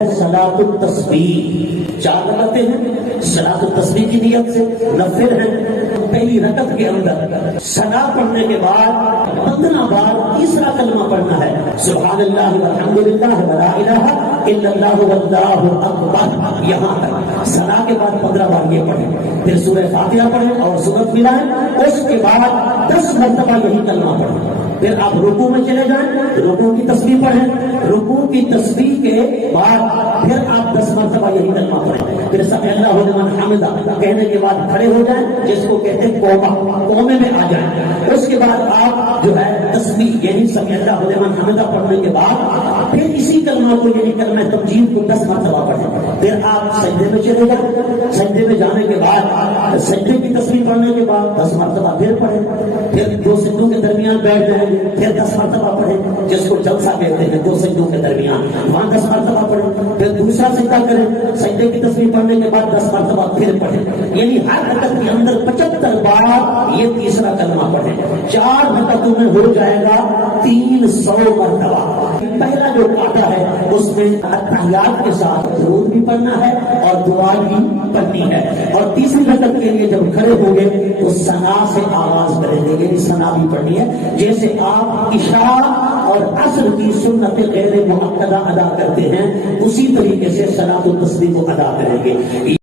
صلاۃ التسبیح 4 رکعتیں ہیں صلاۃ التسبیح کی نیت سے، نفل ہے۔ پہلی رکعت کے اندر ثنا پڑھنے کے بعد 15 بار تیسرا کلمہ پڑھنا ہے، سبحان اللہ والحمد للہ ولا الہ الا اللہ واللہ اکبر، یہاں تک ثنا کے بعد 15 بار یہ پڑھیں، پھر سورہ فاتحہ پڑھیں اور سورت ملائیں، اس کے بعد 10 مرتبہ یہی کلمہ پڑھیں۔ پھر آپ رکوع میں چلے جائیں، رکوع کی تسبیح پڑھیں، رکوع کی تسبیح کے بعد پھر آپ 10 مرتبہ یہی کلمہ پڑھیں، پھر سمع اللہ لمن حمدہ کہنے کے بعد کھڑے ہو جائیں، جس کو کہتے ہیں قومے میں آ جائیں۔ اس کے بعد آپ جو ہے تسبیح یعنی سمع اللہ لمن حمدہ پڑھنے کے بعد پھر اسی کلمہ کو یعنی کلمہ تمجید کو 10 مرتبہ پڑھیں، پھر آپ سجدے میں چلے جائیں، سجدے میں جانے کے بعد سجدے کی تسبیح پڑھنے کے بعد 10 مرتبہ پھر پڑھیں، پھر 2 سجدوں کے درمیان بیٹھ جائیں، پھر 10 مرتبہ پڑھیں، جس کو جلسہ کہتے ہیں 2 سجدوں کے درمیان، وہاں 10 مرتبہ پڑھیں، پھر دوسرا سجدہ کریں، سجدے کی تسبیح پڑھنے کے بعد 10 مرتبہ پھر پڑھیں، یعنی ہر رکعت کے اندر 75 بار یہ تیسرا کلمہ پڑھیں۔ 4 رکعتوں میں ہو جائے گا 300 مرتبہ۔ پہلا جو قاعدہ ہے اس میں تحیات کے ساتھ درود بھی پڑھنا ہے اور دعا بھی پڑھنی ہے، اور تیسری رکعت کے لیے جب کھڑے ہوں گے تو ثنا سے آغاز کریں گے، یعنی ثنا بھی پڑھنی ہے، جیسے آپ عشاء اور عصر کی سنت غیر مؤکدہ ادا کرتے ہیں اسی طریقے سے صلاۃ التسبیح کو ادا کریں گے۔